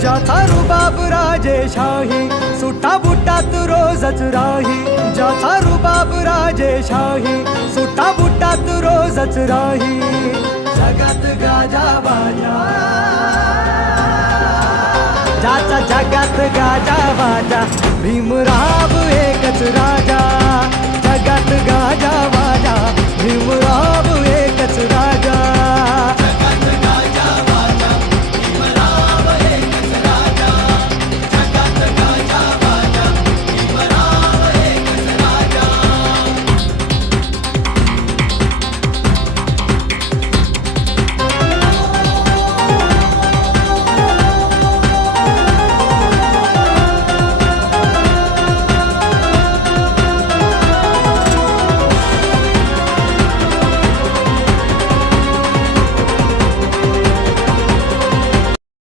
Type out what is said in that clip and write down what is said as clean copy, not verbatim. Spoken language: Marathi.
ज्याचा रुबाब राजेशाही, सुटा बुटात रोजच राही. ज्याचा रुबाब राजेशाही, सुटा बुटात रोजच राही. जगात गाजा बाजा, ज्याचा जगात गाजा बाजा, भीमराव एकच राजा.